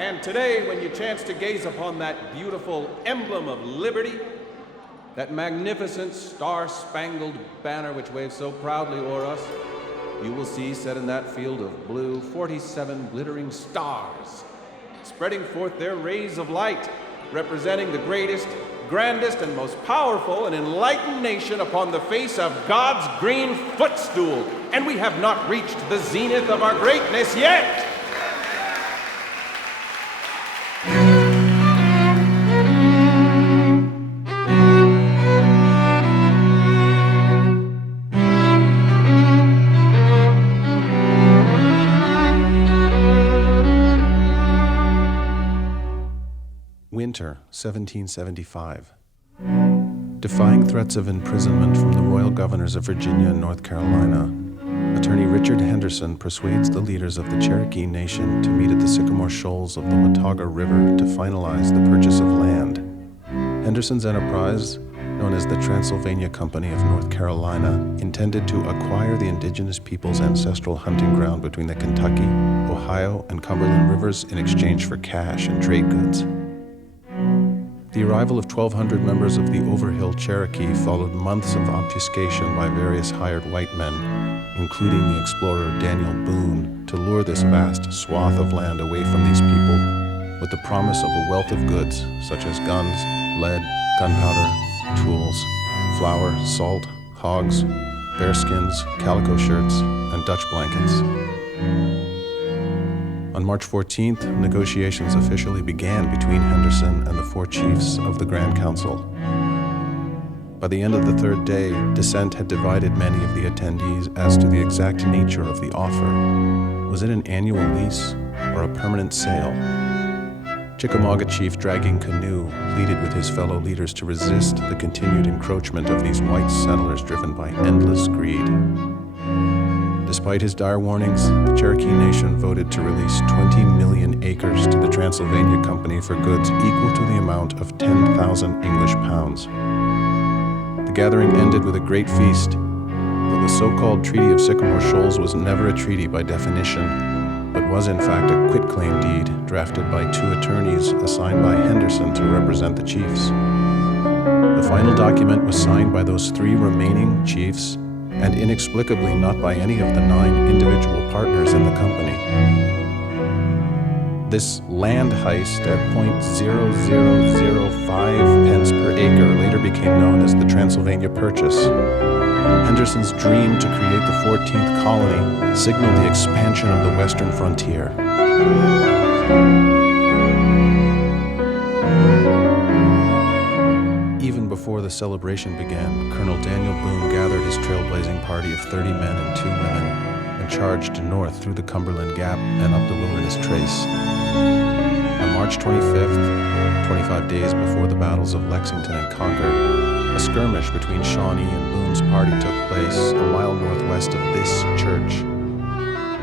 And today, when you chance to gaze upon that beautiful emblem of liberty, that magnificent star-spangled banner which waves so proudly o'er us, you will see set in that field of blue 47 glittering stars, spreading forth their rays of light, representing the greatest, grandest, and most powerful and enlightened nation upon the face of God's green footstool. And we have not reached the zenith of our greatness yet. Winter, 1775. Defying threats of imprisonment from the royal governors of Virginia and North Carolina, Attorney Richard Henderson persuades the leaders of the Cherokee Nation to meet at the Sycamore Shoals of the Watauga River to finalize the purchase of land. Henderson's enterprise, known as the Transylvania Company of North Carolina, intended to acquire the indigenous people's ancestral hunting ground between the Kentucky, Ohio, and Cumberland rivers in exchange for cash and trade goods. The arrival of 1,200 members of the Overhill Cherokee followed months of obfuscation by various hired white men, including the explorer Daniel Boone, to lure this vast swath of land away from these people with the promise of a wealth of goods such as guns, lead, gunpowder, tools, flour, salt, hogs, bearskins, calico shirts, and Dutch blankets. On March 14th, negotiations officially began between Henderson and the 4 chiefs of the Grand Council. By the end of the 3rd day, dissent had divided many of the attendees as to the exact nature of the offer. Was it an annual lease or a permanent sale? Chickamauga Chief Dragging Canoe pleaded with his fellow leaders to resist the continued encroachment of these white settlers driven by endless greed. Despite his dire warnings, the Cherokee Nation voted to release 20 million acres to the Transylvania Company for goods equal to the amount of 10,000 English pounds. The gathering ended with a great feast, though the so-called Treaty of Sycamore Shoals was never a treaty by definition, but was in fact a quitclaim deed drafted by 2 attorneys assigned by Henderson to represent the chiefs. The final document was signed by those 3 remaining chiefs, and inexplicably not by any of the 9 individual partners in the company. This land heist at .0005 pence per acre later became known as the Transylvania Purchase. Henderson's dream to create the 14th colony signaled the expansion of the western frontier. Even before the celebration began, Colonel Daniel Boone gathered his trailblazing party of 30 men and 2 women and charged north through the Cumberland Gap and up the Wilderness Trace. On March 25th, 25 days before the battles of Lexington and Concord, a skirmish between Shawnee and Boone's party took place a mile northwest of this church.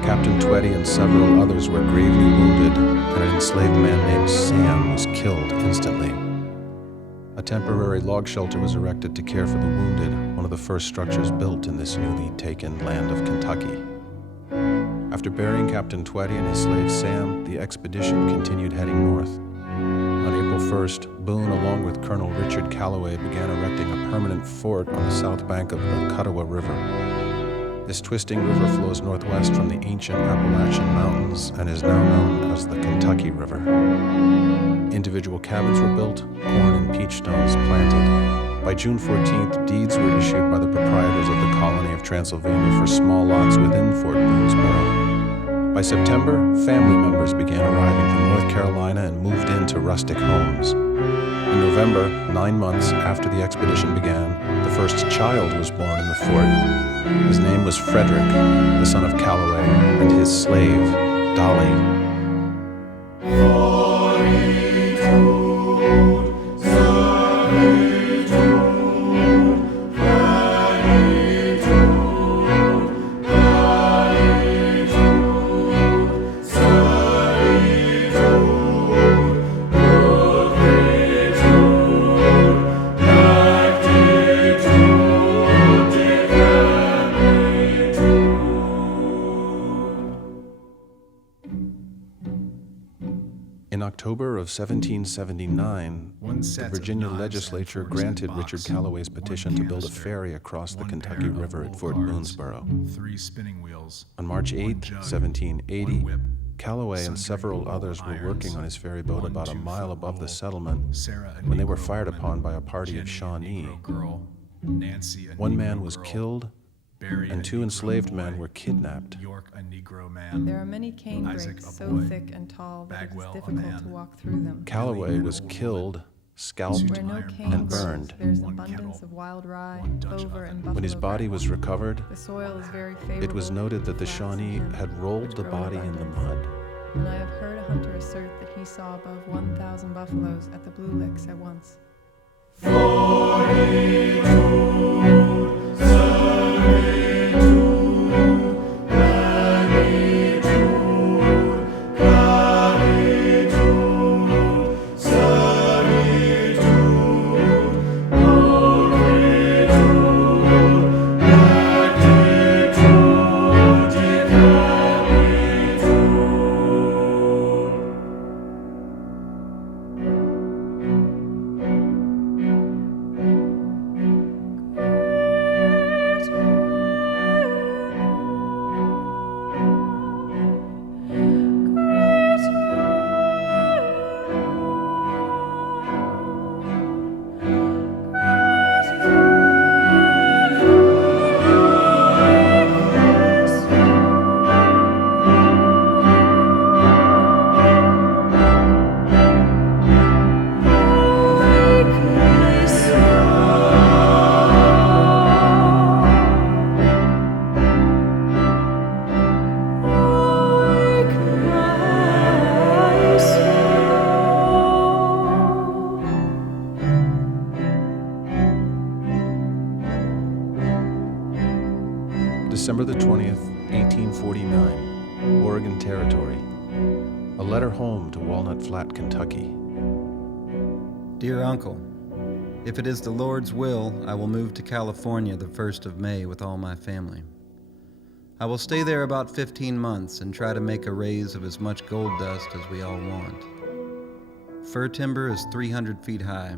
Captain Tweddy and several others were gravely wounded, and an enslaved man named Sam was killed instantly. A temporary log shelter was erected to care for the wounded, one of the first structures built in this newly taken land of Kentucky. After burying Captain Tweddy and his slave Sam, the expedition continued heading north. On April 1st, Boone, along with Colonel Richard Calloway, began erecting a permanent fort on the south bank of the Cuttawa River. This twisting river flows northwest from the ancient Appalachian Mountains and is now known as the Kentucky River. Individual cabins were built, corn and peach stones planted. By June 14th, deeds were issued by the proprietors of the colony of Transylvania for small lots within Fort Boonesboro. By September, family members began arriving from North Carolina and moved into rustic homes. In November, 9 months after the expedition began, the first child was born in the fort. His name was Frederick, the son of Calloway, and his slave, Dolly. In In October of 1779, One the set Virginia of knives legislature and forks in granted box, Richard Calloway's petition to build a canister, ferry across the one Kentucky pair of River at old Fort cards, Boonesboro. 3 spinning wheels, On March 8, one jug, 1780, one whip, Calloway and sundry several old others were irons, working on his ferry boat one about a 2-foot mile above the roll, settlement Sarah, a when they were Negro fired woman, upon by a party Jenny, of a Shawnee. Negro girl, Nancy, a One Negro man was girl, killed, Barry, and a 2 Negro enslaved boy, men were kidnapped. York, a Negro man. There are many cane Isaac, brakes a so boy. thick and tall that it Bagwell, is a difficult man. to walk through them. Calloway Billy, was an old killed, woman. scalped, Where no iron cane and grows, burned. there is One abundance kettle, of wild rye, one Dutch clover, oven. and buffalo When his body grass. was recovered, The soil is very favorable. it was noted that the for plants and Shawnee hemp, had rolled which the grow body in the abundance. mud. And I have heard a hunter assert that he saw above 1,000 buffaloes at the Blue Licks at once. December the 20th, 1849, Oregon Territory. A letter home to Walnut Flat, Kentucky. Dear Uncle, if it is the Lord's will, I will move to California the 1st of May with all my family. I will stay there about 15 months and try to make a raise of as much gold dust as we all want. Fir timber is 300 feet high.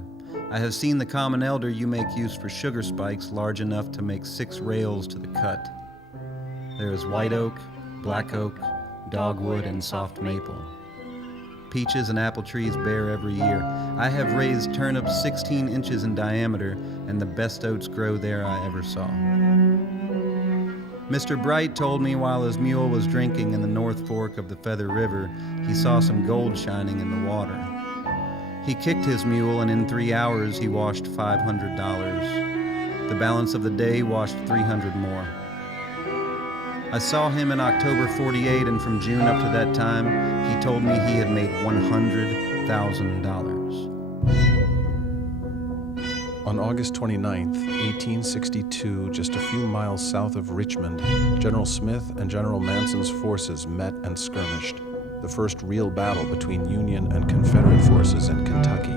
I have seen the common elder you make use for sugar spikes large enough to make 6 rails to the cut. There is white oak, black oak, dogwood, and soft maple. Peaches and apple trees bear every year. I have raised turnips 16 inches in diameter, and the best oats grow there I ever saw. Mr. Bright told me while his mule was drinking in the North Fork of the Feather River, he saw some gold shining in the water. He kicked his mule, and in 3 hours he washed $500. The balance of the day washed 300 more. I saw him in October 48, and from June up to that time, he told me he had made $100,000. On August 29th, 1862, just a few miles south of Richmond, General Smith and General Manson's forces met and skirmished, the first real battle between Union and Confederate forces in Kentucky.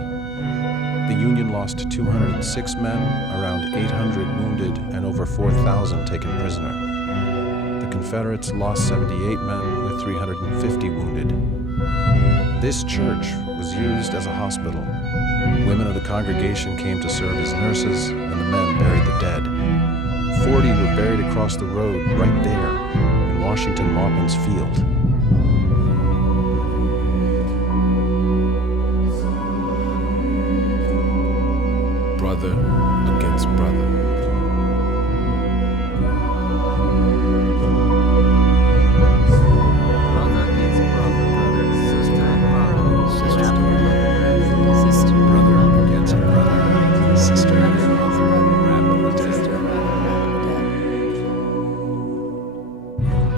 The Union lost 206 men, around 800 wounded, and over 4,000 taken prisoner. The Confederates lost 78 men with 350 wounded. This church was used as a hospital. Women of the congregation came to serve as nurses, and the men buried the dead. 40 were buried across the road right there in Washington Maupin's field. Brother against brother.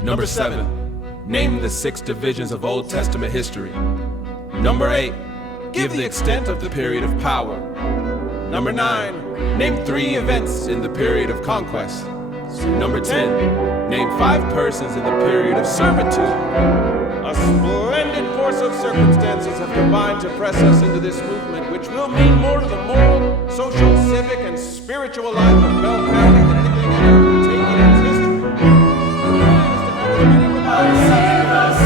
Number 7, name the 6 divisions of Old Testament history. Number 8, give the extent of the period of power. Number 9, name 3 events in the period of conquest. Number 10, name 5 persons in the period of servitude. A splendid force of circumstances have combined to press us into this movement, which will mean more to the moral, social, civic, and spiritual life of Bell County than anything ever undertaken in its history. The plan is to have as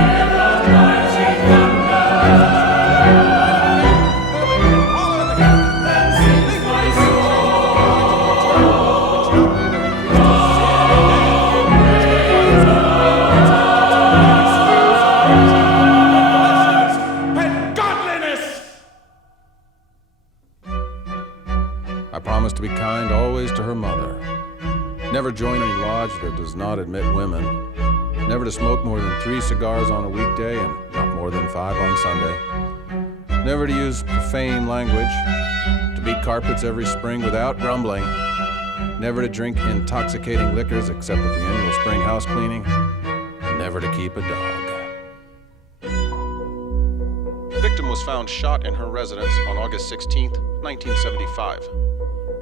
many Never join any lodge that does not admit women. Never to smoke more than 3 cigars on a weekday and not more than 5 on Sunday. Never to use profane language. To beat carpets every spring without grumbling. Never to drink intoxicating liquors except at the annual spring house cleaning. And never to keep a dog. The victim was found shot in her residence on August 16, 1975.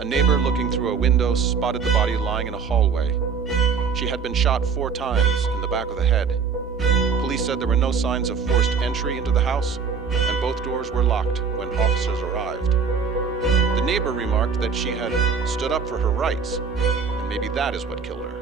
A neighbor looking through a window spotted the body lying in a hallway. She had been shot 4 times in the back of the head. Police said there were no signs of forced entry into the house, and both doors were locked when officers arrived. The neighbor remarked that she had stood up for her rights, and maybe that is what killed her.